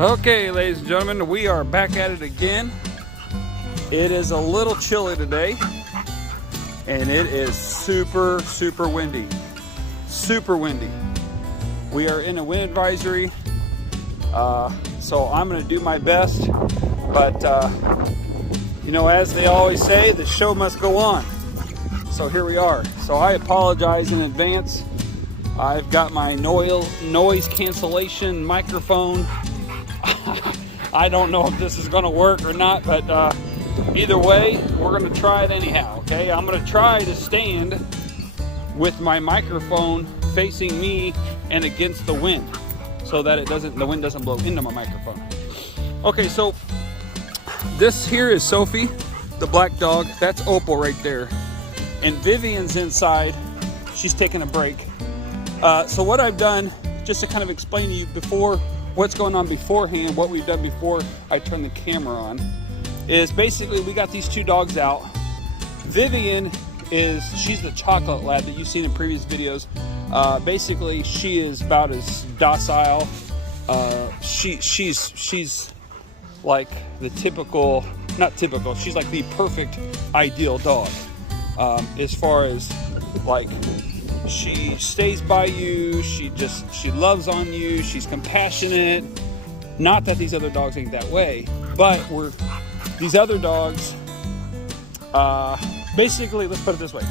Okay, ladies and gentlemen, we are back at it again. It is a little chilly today, and it is super windy. Super windy. We are in a wind advisory, so I'm going to do my best, but you know, as they always say, the show must go on. So here we are. So I apologize in advance. I've got my noise cancellation microphone. I don't know if this is going to work or not, but either way, we're going to try it anyhow, okay? I'm going to try to stand with my microphone facing me and against the wind so that the wind doesn't blow into my microphone. Okay, so this here is Sophie, the black dog. That's Opal right there. And Vivian's inside. She's taking a break. So what I've done, just to kind of explain to you before what's going on beforehand, what we've done before I turn the camera on, is basically we got these two dogs out. Vivian she's the chocolate lab that you've seen in previous videos. Basically, she is about as docile. She's like the typical, not typical, she's like the perfect ideal dog. As far as like, she stays by you, she loves on you, she's compassionate. Not that these other dogs ain't that way, but these other dogs, basically, let's put it this way.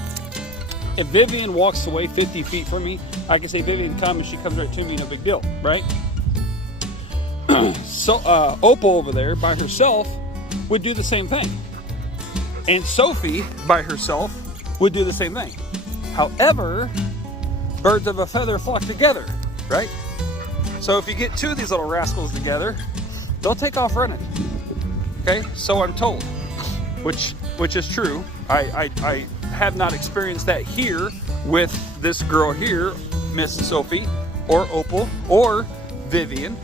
If Vivian walks away 50 feet from me, I can say, Vivian, come, and she comes right to me, no big deal, right? So Opal over there by herself would do the same thing. And Sophie by herself would do the same thing. However, birds of a feather flock together, right? So if you get two of these little rascals together, they'll take off running. Okay, so I'm told, which is true. I have not experienced that here with this girl here, Miss Sophie, or Opal, or Vivian,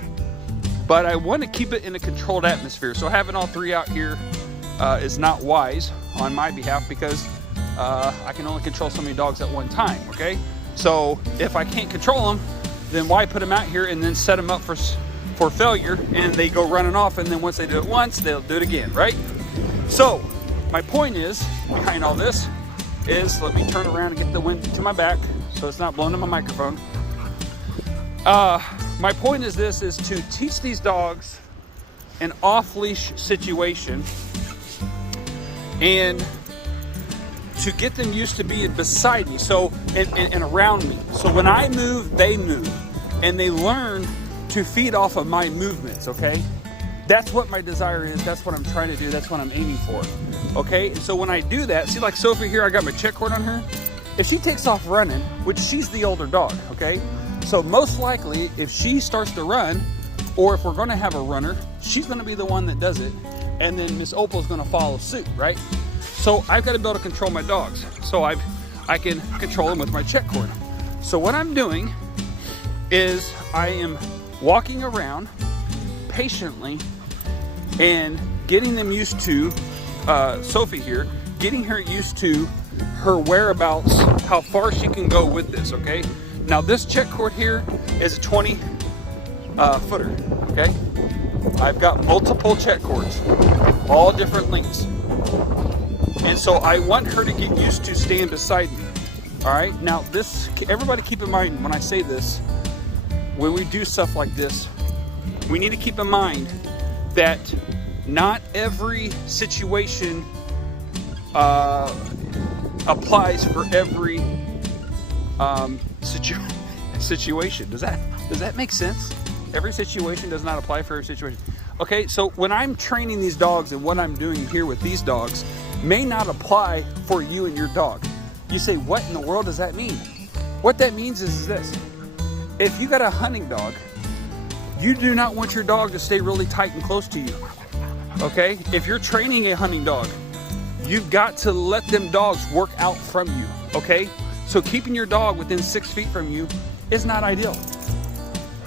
but I want to keep it in a controlled atmosphere. So having all three out here is not wise on my behalf, because I can only control so many dogs at one time, okay? So if I can't control them, then why put them out here and then set them up for failure, and they go running off, and then once they do it once, they'll do it again, right? So my point is, behind all this, is, let me turn around and get the wind to my back so it's not blowing in my microphone. My point is this, is to teach these dogs an off-leash situation and to get them used to being beside me, so and around me. So when I move, they move, and they learn to feed off of my movements, okay? That's what my desire is. That's what I'm trying to do. That's what I'm aiming for, okay? And so when I do that, see, like Sophie here, I got my check cord on her. If she takes off running, which she's the older dog, okay? So most likely, if she starts to run, or if we're gonna have a runner, she's gonna be the one that does it, and then Miss Opal's gonna follow suit, right? So I've got to be able to control my dogs. So I can control them with my check cord. So what I'm doing is I am walking around patiently and getting them used to, Sophie here, getting her used to her whereabouts, how far she can go with this, okay? Now this check cord here is a 20 footer, okay? I've got multiple check cords, all different lengths. And so I want her to get used to staying beside me. All right, now this, everybody keep in mind when I say this, when we do stuff like this, we need to keep in mind that not every situation applies for every situation. Does that make sense? Every situation does not apply for every situation. Okay, so when I'm training these dogs, and what I'm doing here with these dogs may not apply for you and your dog. You say, what in the world does that mean? What that means is this. If you got a hunting dog, you do not want your dog to stay really tight and close to you, okay? If you're training a hunting dog, you've got to let them dogs work out from you, okay? So keeping your dog within 6 feet from you is not ideal.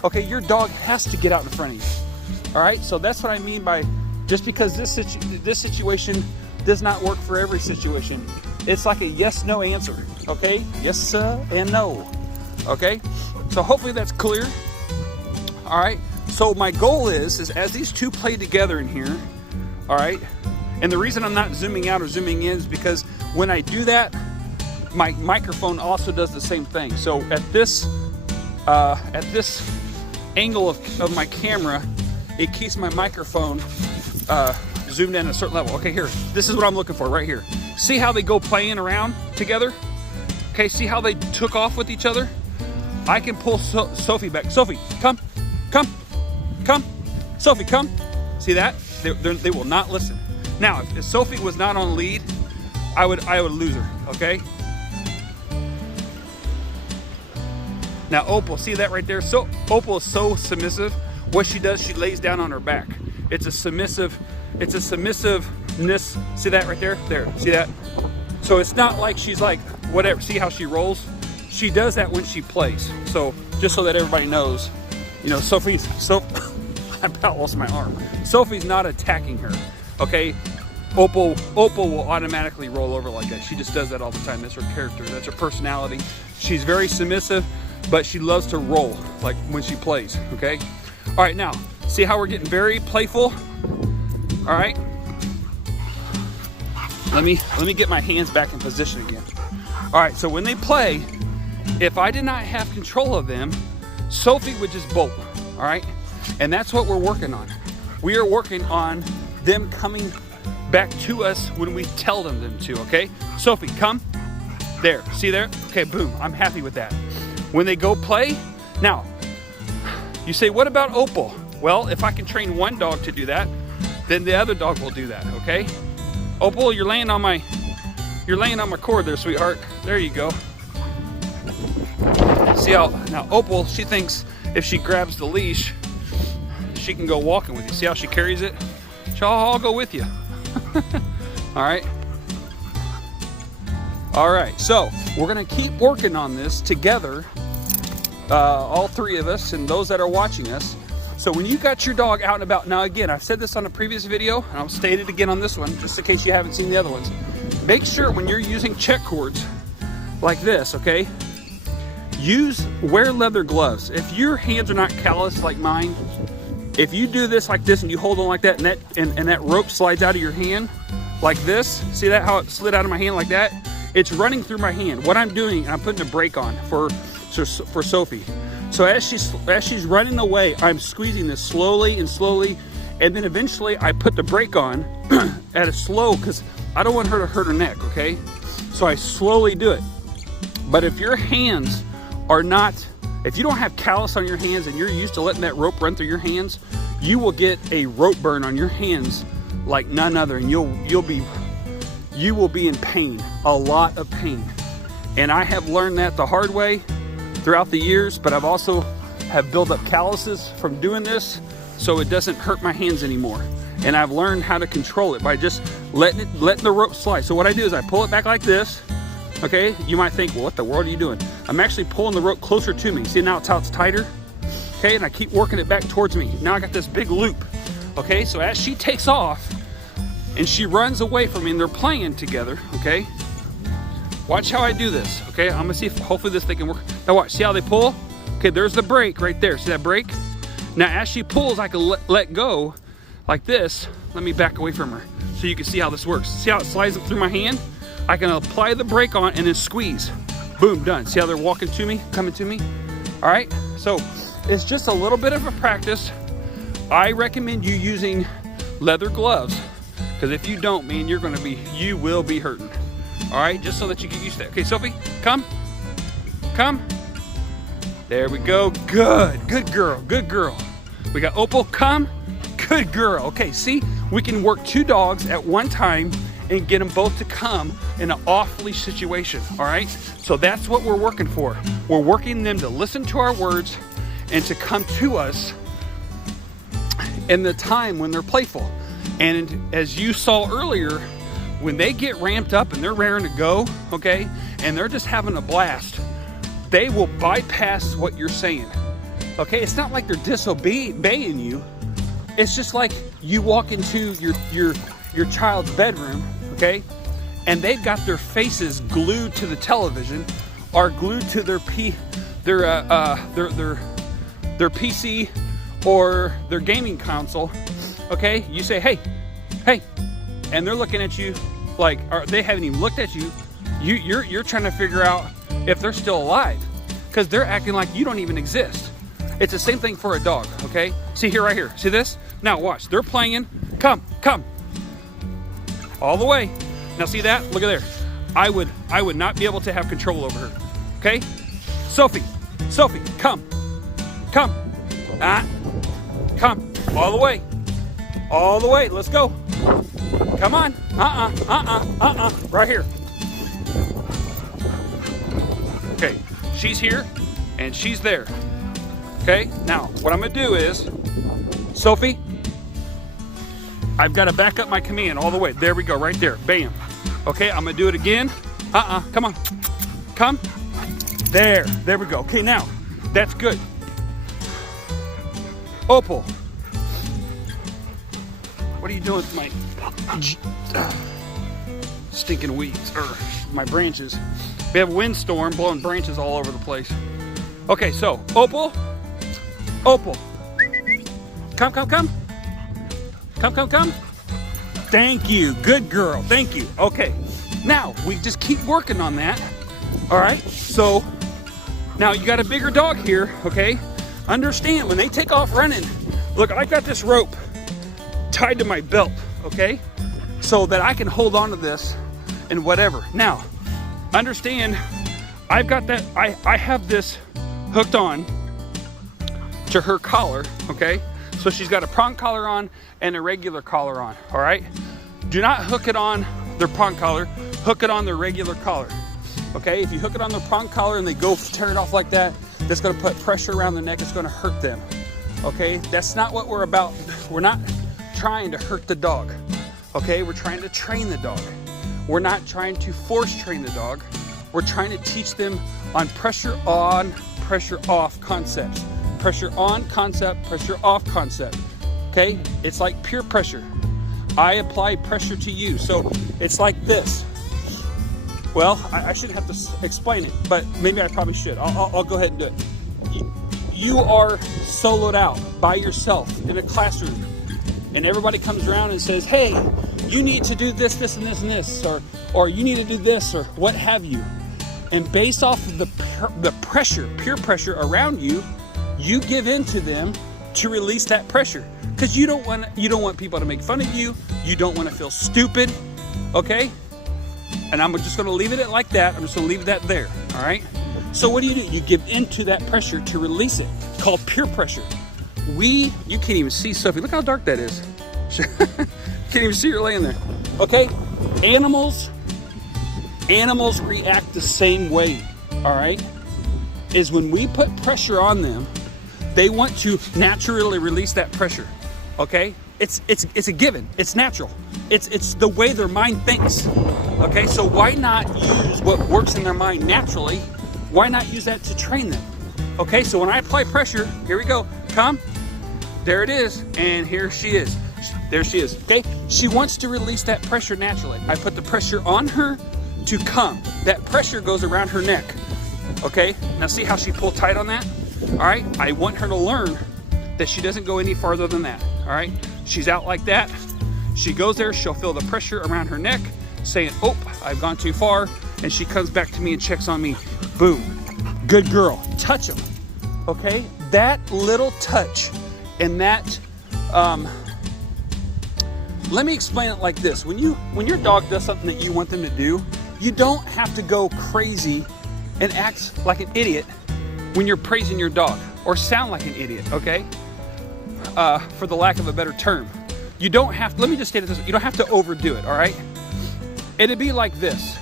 Okay, your dog has to get out in front of you. All right, so that's what I mean by, just because this situation does not work for every situation. It's like a yes-no answer, okay? Yes, sir, and no, okay? So hopefully that's clear. All right, So my goal is as these two play together in here, all right, and the reason I'm not zooming out or zooming in is because when I do that, my microphone also does the same thing. So at this angle of my camera, it keeps my microphone zoomed in at a certain level. Okay, here, this is what I'm looking for right here. See how they go playing around together? Okay, see how they took off with each other? I can pull Sophie back. Sophie, come, come, come. Sophie, come. See that? They will not listen. Now, if Sophie was not on lead, I would lose her, okay? Now Opal, see that right there? So Opal is so submissive. What she does, she lays down on her back. It's a submissiveness. See that right there? There, see that? So it's not like she's like, whatever, see how she rolls? She does that when she plays. So just so that everybody knows, you know, I about lost my arm. Sophie's not attacking her, okay? Opal will automatically roll over like that. She just does that all the time. That's her character, that's her personality. She's very submissive, but she loves to roll like when she plays, okay? All right, now, see how we're getting very playful? All right. Let me get my hands back in position again. All right, so when they play, if I did not have control of them, Sophie would just bolt, all right? And that's what we're working on. We are working on them coming back to us when we tell them to, okay? Sophie, come. There, see there? Okay, boom, I'm happy with that. When they go play, now, you say, what about Opal? Well, if I can train one dog to do that, then the other dog will do that, okay? Opal, you're laying on my cord there, sweetheart. There you go. See how, now Opal, she thinks if she grabs the leash, she can go walking with you. See how she carries it? I'll go with you. All right. All right, so we're gonna keep working on this together, all three of us and those that are watching us. So when you got your dog out and about, now again, I've said this on a previous video, and I'll state it again on this one, just in case you haven't seen the other ones. Make sure when you're using check cords like this, okay, wear leather gloves. If your hands are not calloused like mine, if you do this like this and you hold on like that, and that rope slides out of your hand like this, see that, how it slid out of my hand like that? It's running through my hand. What I'm doing, I'm putting a brake on for Sophie. So as she's running away, I'm squeezing this slowly and slowly, and then eventually I put the brake on at a slow, because I don't want her to hurt her neck, okay? So I slowly do it. But if your hands are not, if you don't have callus on your hands and you're used to letting that rope run through your hands, you will get a rope burn on your hands like none other, and you will be in pain, a lot of pain. And I have learned that the hard way throughout the years, but I've also have built up calluses from doing this, so it doesn't hurt my hands anymore. And I've learned how to control it by just letting the rope slide. So what I do is I pull it back like this, okay? You might think, well, what the world are you doing? I'm actually pulling the rope closer to me. See now how it's tighter? Okay, and I keep working it back towards me. Now I got this big loop, okay? So as she takes off and she runs away from me, and they're playing together, okay? Watch how I do this, okay? I'm gonna see if hopefully this thing can work. Now watch, see how they pull? Okay, there's the brake right there. See that brake? Now as she pulls, I can let go like this. Let me back away from her so you can see how this works. See how it slides through my hand? I can apply the brake on and then squeeze. Boom, done. See how they're walking to me, coming to me? All right, so it's just a little bit of a practice. I recommend you using leather gloves, because if you don't, man, you will be hurting. All right, just so that you get used to that. Okay, Sophie, come. Come. There we go. Good. Good girl. Good girl. We got Opal, come. Good girl. Okay, see, we can work two dogs at one time and get them both to come in an off-leash situation, all right? So that's what we're working for. We're working them to listen to our words and to come to us in the time when they're playful. And as you saw earlier, when they get ramped up and they're raring to go, okay, and they're just having a blast, they will bypass what you're saying, okay? It's not like they're disobeying you. It's just like you walk into your child's bedroom, okay, and they've got their faces glued to the television or glued to their PC or their gaming console, okay, you say, hey, hey, and they're looking at you like, or they haven't even looked at you. You're trying to figure out if they're still alive because they're acting like you don't even exist. It's the same thing for a dog, okay? See here, right here, see this? Now watch, they're playing, come, all the way. Now see that, look at there. I would not be able to have control over her, okay? Sophie, come, come, all the way, let's go. Come on, right here. Okay, she's here and she's there. Okay, now what I'm gonna do is, Sophie, I've got to back up my command all the way. There we go, right there, bam. Okay, I'm gonna do it again. Come on, come. There we go. Okay, now, that's good. Opal, what are you doing with my stinking weeds, or my branches? We have a windstorm blowing branches all over the place. Okay, so, Opal, come. Thank you, good girl, thank you. Okay, now we just keep working on that. All right, so now you got a bigger dog here, okay? Understand, when they take off running, look, I got this rope tied to my belt, okay? So that I can hold on to this and whatever. Now, understand, I've got that, I have this hooked on to her collar, okay? So she's got a prong collar on and a regular collar on, all right? Do not hook it on their prong collar, hook it on their regular collar, okay? If you hook it on their prong collar and they go tear it off like that, that's gonna put pressure around the neck, it's gonna hurt them, okay? That's not what we're about. We're not trying to hurt the dog, okay? We're trying to train the dog. We're not trying to force train the dog. We're trying to teach them on pressure on, pressure off concepts. Pressure on concept, pressure off concept, okay? It's like peer pressure. I apply pressure to you, so it's like this. Well, I shouldn't have to explain it, but maybe I probably should. I'll go ahead and do it. You are soloed out by yourself in a classroom, and everybody comes around and says, hey, you need to do this, this, and this, and this, or you need to do this, or what have you. And based off of the pressure, peer pressure around you, you give in to them to release that pressure, because you don't want people to make fun of you. You don't want to feel stupid, okay? And I'm just going to leave it like that. I'm just going to leave that there, all right? So what do? You give into that pressure to release it, called peer pressure. You can't even see Sophie. Look how dark that is. Can't even see her laying there. Okay, animals react the same way, all right? Is when we put pressure on them, they want to naturally release that pressure, okay? It's a given, it's natural. It's the way their mind thinks, okay? So why not use what works in their mind naturally? Why not use that to train them? Okay, so when I apply pressure, here we go, come, there it is, and here she is. There she is, okay? She wants to release that pressure naturally. I put the pressure on her to come. That pressure goes around her neck, okay? Now see how she pulled tight on that? All right, I want her to learn that she doesn't go any farther than that, all right? She's out like that. She goes there, she'll feel the pressure around her neck, saying, oh, I've gone too far, and she comes back to me and checks on me. Boom, good girl, touch them, okay? That little touch and that, let me explain it like this. When your dog does something that you want them to do, you don't have to go crazy and act like an idiot when you're praising your dog, or sound like an idiot, okay? For the lack of a better term. You don't have to, let me just state it this way, you don't have to overdo it, all right? It'd be like this.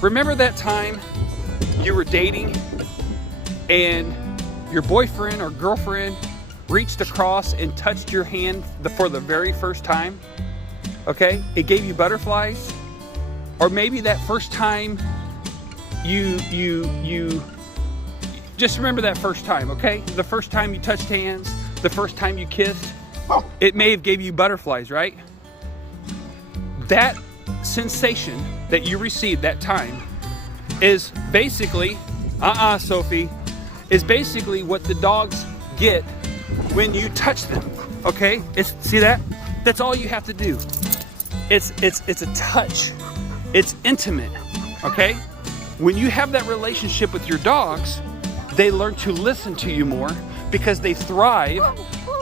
Remember that time you were dating and your boyfriend or girlfriend reached across and touched your hand for the very first time, okay? It gave you butterflies. Or maybe that first time you just remember that first time, okay? The first time you touched hands, the first time you kissed, it may have gave you butterflies, right? That sensation that you received that time is basically, Sophie, is basically what the dogs get when you touch them, okay? See that? That's all you have to do. It's a touch. It's intimate, okay? When you have that relationship with your dogs, they learn to listen to you more because they thrive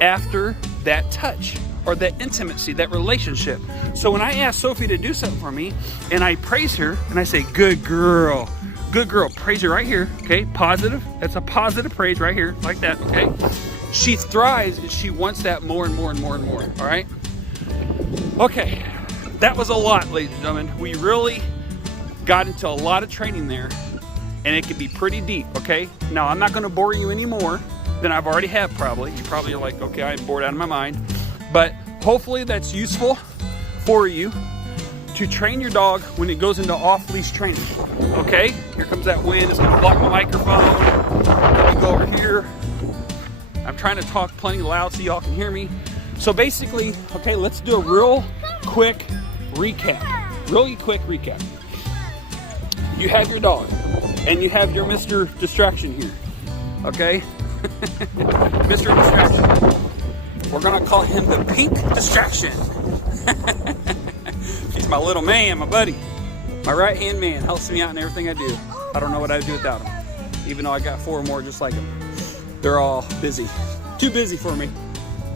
after that touch or that intimacy, that relationship. So when I ask Sophie to do something for me and I praise her and I say, good girl, praise her right here, okay? Positive, that's a positive praise right here, like that, okay? She thrives and she wants that more and more and more and more, all right? Okay, that was a lot, ladies and gentlemen. We really got into a lot of training there, and it can be pretty deep, okay? Now, I'm not gonna bore you any more than I've already have probably. You probably are like, okay, I'm bored out of my mind. But hopefully that's useful for you to train your dog when it goes into off-leash training, okay? Here comes that wind, it's gonna block my microphone. Let me go over here. I'm trying to talk plenty loud so y'all can hear me. So basically, okay, let's do a real quick recap. Really quick recap. You have your dog, and you have your Mr. Distraction here, okay? Mr. Distraction. We're gonna call him the Pink Distraction. He's my little man, my buddy. My right-hand man, helps me out in everything I do. I don't know what I'd do without him, even though I got 4 more just like him. They're all busy. Too busy for me.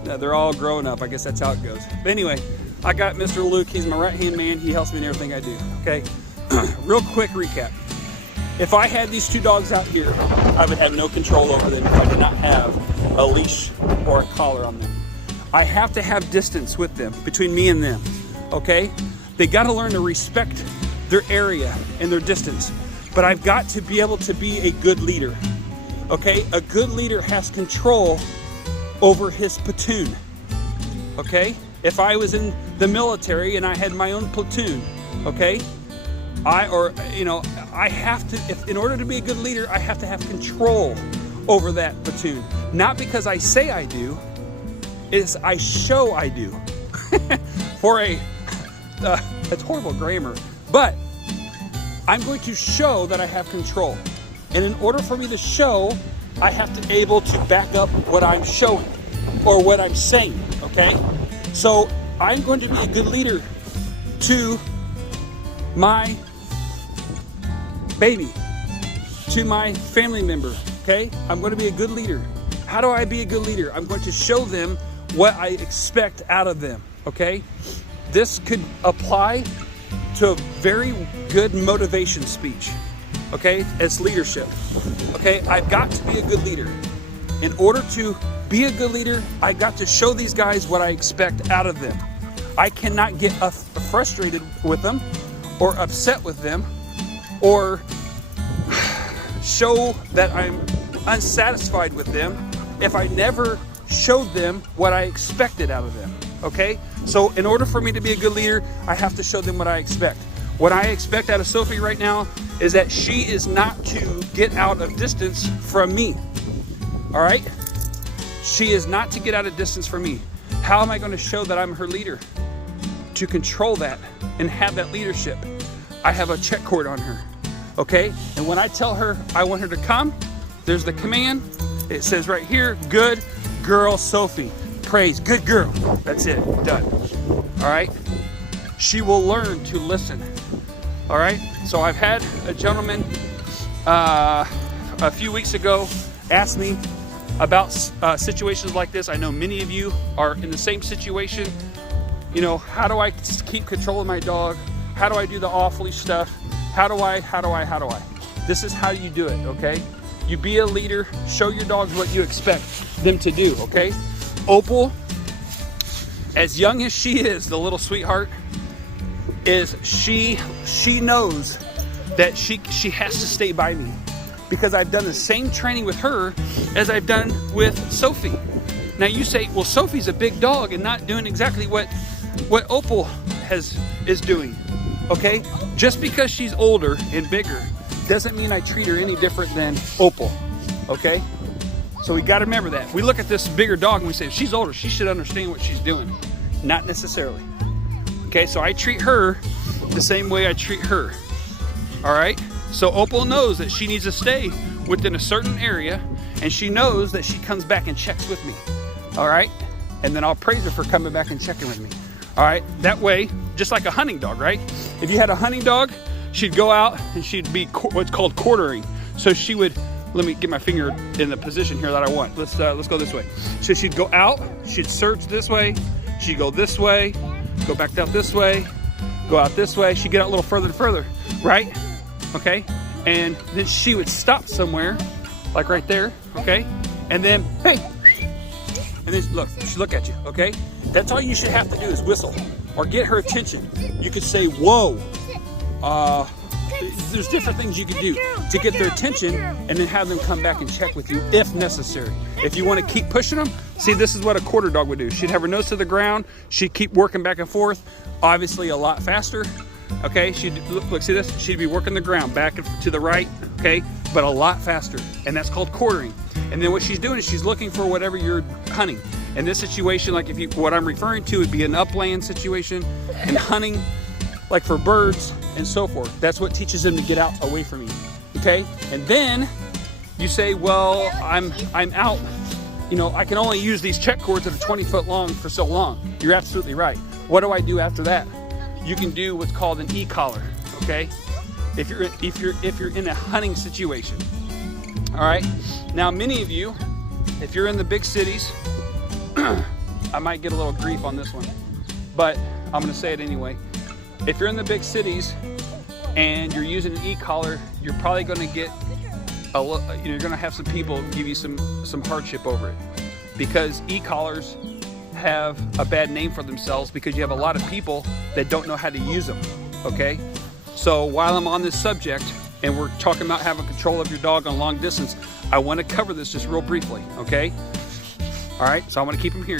They're all growing up. I guess that's how it goes. But anyway, I got Mr. Luke. He's my right-hand man. He helps me in everything I do, okay? Real quick recap. If I had these 2 dogs out here, I would have no control over them if I did not have a leash or a collar on them. I have to have distance with them, between me and them, okay? They got to learn to respect their area and their distance. But I've got to be able to be a good leader, okay? A good leader has control over his platoon, okay? If I was in the military and I had my own platoon, okay? I have to, in order to be a good leader, I have to have control over that platoon. Not because I say I do, it's I show I do. That's horrible grammar, but I'm going to show that I have control. And in order for me to show, I have to be able to back up what I'm showing or what I'm saying, okay? So I'm going to be a good leader to my baby, to my family member, okay? I'm going to be a good leader. How do I be a good leader? I'm going to show them what I expect out of them, okay? This could apply to a very good motivation speech, okay? As leadership, okay? I've got to be a good leader. In order to be a good leader, I got to show these guys what I expect out of them. I cannot get frustrated with them or upset with them or show that I'm unsatisfied with them if I never showed them what I expected out of them, okay? So in order for me to be a good leader, I have to show them what I expect. What I expect out of Sophie right now is that she is not to get out of distance from me, all right? She is not to get out of distance from me. How am I going to show that I'm her leader? To control that and have that leadership, I have a check cord on her, okay? And when I tell her I want her to come, there's the command. It says right here, good girl Sophie. Praise, good girl. That's it, done. All right? She will learn to listen. All right? So I've had a gentleman a few weeks ago ask me about situations like this. I know many of you are in the same situation. You know, how do I keep control of my dog? How do I do the off-leash stuff? How do I? This is how you do it, okay? You be a leader, show your dogs what you expect them to do, okay? Opal, as young as she is, the little sweetheart, she knows that she has to stay by me because I've done the same training with her as I've done with Sophie. Now you say, well, Sophie's a big dog and not doing exactly what Opal is doing, okay? Just because she's older and bigger doesn't mean I treat her any different than Opal, okay? So we got to remember that. We look at this bigger dog and we say, if she's older, she should understand what she's doing. Not necessarily. Okay, so I treat her the same way I treat her. All right? So Opal knows that she needs to stay within a certain area, and she knows that she comes back and checks with me. All right. And then I'll praise her for coming back and checking with me. All right. That way, just like a hunting dog, right? If you had a hunting dog, she'd go out and she'd be what's called quartering. So she would, let me get my finger in the position here that I want. Let's go this way. So she'd go out, she'd search this way, she'd go this way, go back out this way, go out this way. She'd get out a little further and further, right? Okay. And then she would stop somewhere, like right there, okay? And then, hey, and then look, she'd look at you, okay? That's all you should have to do is whistle or get her attention. You could say, whoa. There's different things you can do to get their attention and then have them come back and check with you if necessary. If you want to keep pushing them, see, this is what a quarter dog would do. She'd have her nose to the ground. She'd keep working back and forth, obviously a lot faster. Okay, she'd look, see this? She'd be working the ground back and to the right, okay, but a lot faster. And that's called quartering. And then what she's doing is she's looking for whatever you're hunting. In this situation, like if you, what I'm referring to would be an upland situation and hunting, like for birds and so forth. That's what teaches them to get out away from you, okay? And then you say, well, I'm out. You know, I can only use these check cords that are 20 foot long for so long. You're absolutely right. What do I do after that? You can do what's called an e-collar, okay? If you're in a hunting situation, all right? Now, many of you, if you're in the big cities, I might get a little grief on this one, but I'm gonna say it anyway. If you're in the big cities and you're using an e-collar, you're probably gonna get you're gonna have some people give you some hardship over it, because e-collars have a bad name for themselves because you have a lot of people that don't know how to use them, okay? So while I'm on this subject and we're talking about having control of your dog on long distance, I want to cover this just real briefly, okay? All right, so I'm gonna keep them here.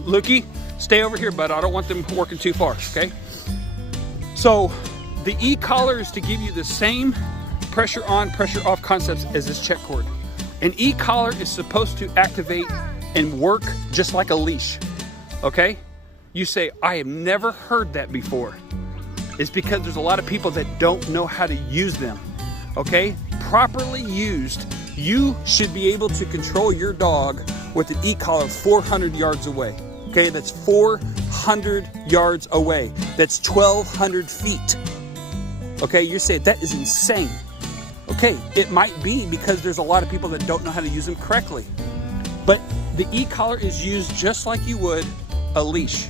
Lukey, stay over here, bud. I don't want them working too far, okay? So the e-collar is to give you the same pressure on, pressure off concepts as this check cord. An e-collar is supposed to activate and work just like a leash, okay? You say, I have never heard that before. It's because there's a lot of people that don't know how to use them, okay? Properly used, you should be able to control your dog with an e-collar 400 yards away, okay? That's 400 yards away. That's 1,200 feet, okay? You say, that is insane. Okay, it might be because there's a lot of people that don't know how to use them correctly. But the e-collar is used just like you would a leash.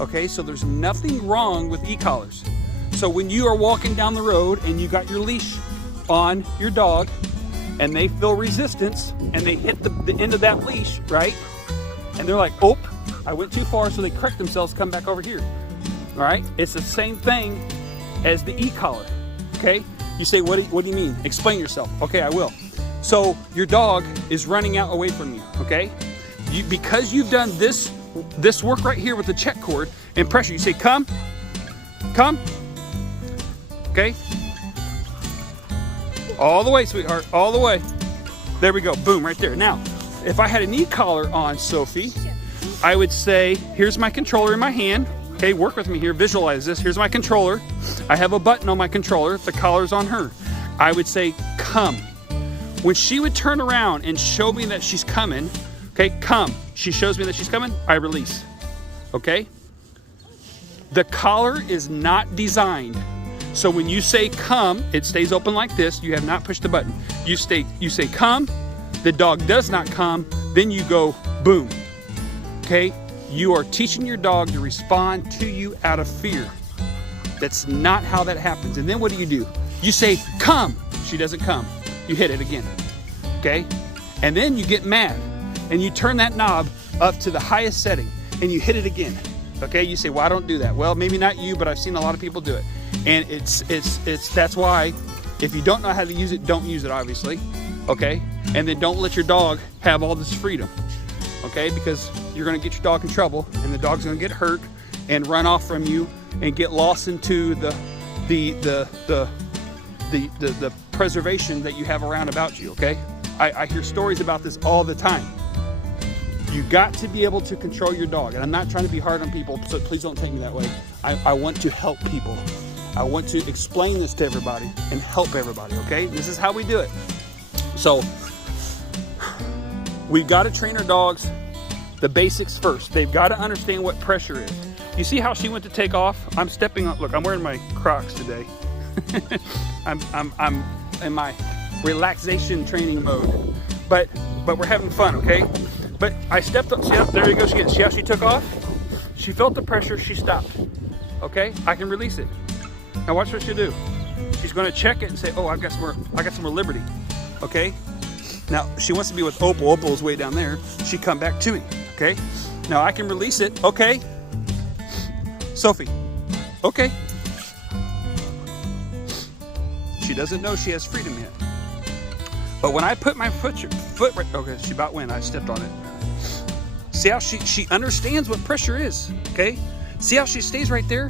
Okay, so there's nothing wrong with e-collars. So when you are walking down the road and you got your leash on your dog and they feel resistance and they hit the end of that leash, right? And they're like, oh, I went too far, so they correct themselves, come back over here. All right, it's the same thing as the e-collar, okay? You say, what do you mean? Explain yourself. Okay, I will. So your dog is running out away from you, okay? Because you've done this work right here with the check cord and pressure, you say, come, okay? All the way, sweetheart, all the way. There we go, boom, right there. Now, if I had an e-collar on Sophie, I would say, here's my controller in my hand. Okay, work with me here, visualize this. Here's my controller. I have a button on my controller, the collar's on her. I would say, come. When she would turn around and show me that she's coming, okay, come. She shows me that she's coming, I release, okay? The collar is not designed, so when you say come, it stays open like this. You have not pushed the button. You say come, the dog does not come, then you go boom, okay? You are teaching your dog to respond to you out of fear. That's not how that happens. And then what do? You say, come. She doesn't come. You hit it again, okay? And then you get mad and you turn that knob up to the highest setting and you hit it again, okay? You say, well, I don't do that. Well, maybe not you, but I've seen a lot of people do it. And that's why if you don't know how to use it, don't use it, obviously, okay? And then don't let your dog have all this freedom. Okay, because you're going to get your dog in trouble and the dog's going to get hurt and run off from you and get lost into the preservation that you have around about you, okay? I hear stories about this all the time. You got to be able to control your dog. And I'm not trying to be hard on people, so please don't take me that way. I want to help people. I want to explain this to everybody and help everybody, okay? This is how we do it. So we've got to train our dogs the basics first. They've got to understand what pressure is. You see how she went to take off? I'm stepping on, look, I'm wearing my Crocs today. I'm in my relaxation training mode. But we're having fun, okay? But I stepped up, see how, there you go again. See how she took off? She felt the pressure, she stopped. Okay, I can release it. Now watch what she'll do. She's gonna check it and say, oh, I got some more liberty. Okay? Now she wants to be with Opal. Opal is way down there. She come back to me. Okay? Now I can release it. Okay. Sophie. Okay. She doesn't know she has freedom yet. But when I put my foot right, okay, she about went, I stepped on it. See how she understands what pressure is, okay? See how she stays right there?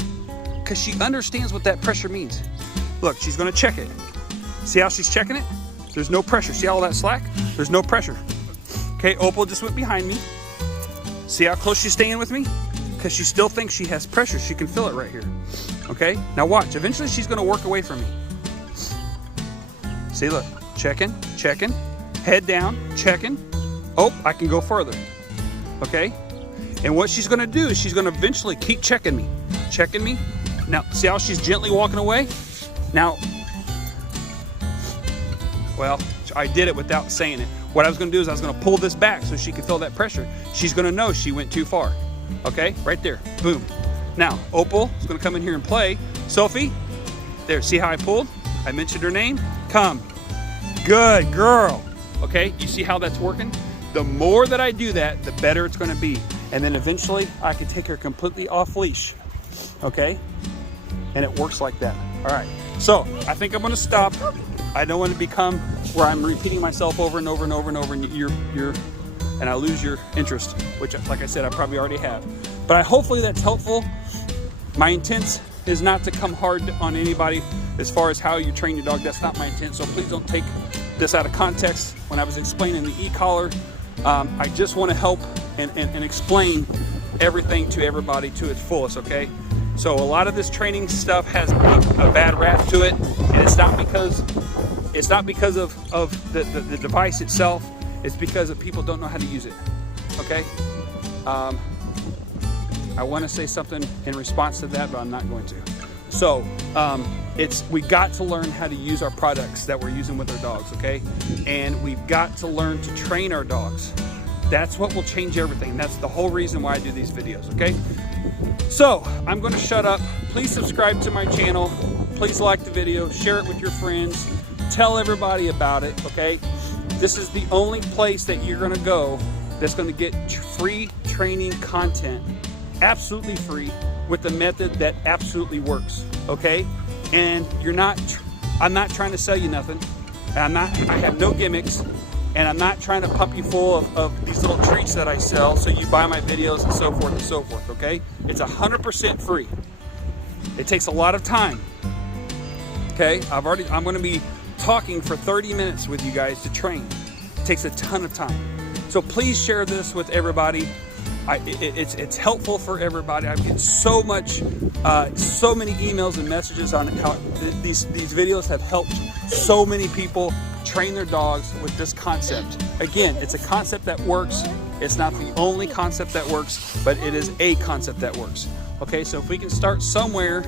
Because she understands what that pressure means. Look, she's gonna check it. See how she's checking it? There's no pressure. See all that slack? There's no pressure. Okay, Opal just went behind me. See how close she's staying with me? Because she still thinks she has pressure. She can feel it right here. Okay, now watch. Eventually she's gonna work away from me. See, look, checking, head down, checking. Oh, I can go further. Okay, and what she's gonna do is she's gonna eventually keep checking me. Now, see how she's gently walking away? Now, well, I did it without saying it. What I was gonna do is I was gonna pull this back so she could feel that pressure. She's gonna know she went too far. Okay, right there, boom. Now, Opal is gonna come in here and play. Sophie, there, see how I pulled? I mentioned her name, come. Good girl. Okay, you see how that's working? The more that I do that, the better it's gonna be. And then eventually I can take her completely off leash. Okay, and it works like that. All right, so I think I'm gonna stop. I don't want to become where I'm repeating myself over and over and over and over, and and I lose your interest, which, like I said, I probably already have. But hopefully that's helpful. My intent is not to come hard on anybody as far as how you train your dog. That's not my intent, so please don't take this out of context. When I was explaining the e-collar, I just want to help and explain everything to everybody to its fullest, okay? So a lot of this training stuff has a bad rap to it, and it's not because of the device itself. It's because of people don't know how to use it, okay? I want to say something in response to that, but I'm not going to. So we got to learn how to use our products that we're using with our dogs, okay? And we've got to learn to train our dogs. That's what will change everything. That's the whole reason why I do these videos, okay? So I'm going to shut up. Please subscribe to my channel. Please like the video, share it with your friends, tell everybody about it, okay? This is the only place that you're going to go that's going to get free training content, absolutely free, with the method that absolutely works, okay? And I'm not trying to sell you nothing. I have no gimmicks, and I'm not trying to pump you full of these little treats that I sell so you buy my videos and so forth, okay? It's 100% free. It takes a lot of time, okay? I'm going to be talking for 30 minutes with you guys to train. It takes a ton of time. So please share this with everybody. It's helpful for everybody. I get so many emails and messages on how these videos have helped so many people train their dogs with this concept. Again, it's a concept that works. It's not the only concept that works, but it is a concept that works. Okay, so if we can start somewhere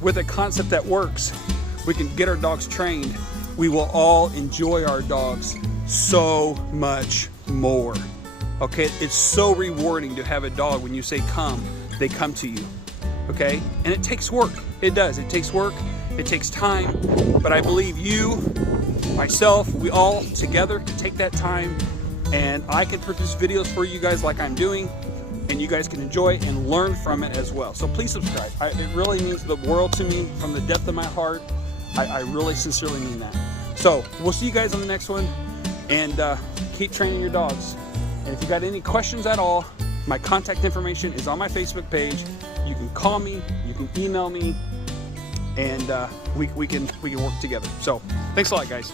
with a concept that works, we can get our dogs trained. We will all enjoy our dogs so much more. Okay, it's so rewarding to have a dog. When you say come, they come to you. Okay, and it takes work. It does. It takes work. It takes time. But I believe you, myself, we all together can take that time, and I can produce videos for you guys like I'm doing, and you guys can enjoy and learn from it as well. So please subscribe. It really means the world to me from the depth of my heart. I really sincerely mean that. So we'll see you guys on the next one, and keep training your dogs. And if you got any questions at all, my contact information is on my Facebook page. You can call me, you can email me, and we can work together. So thanks a lot, guys.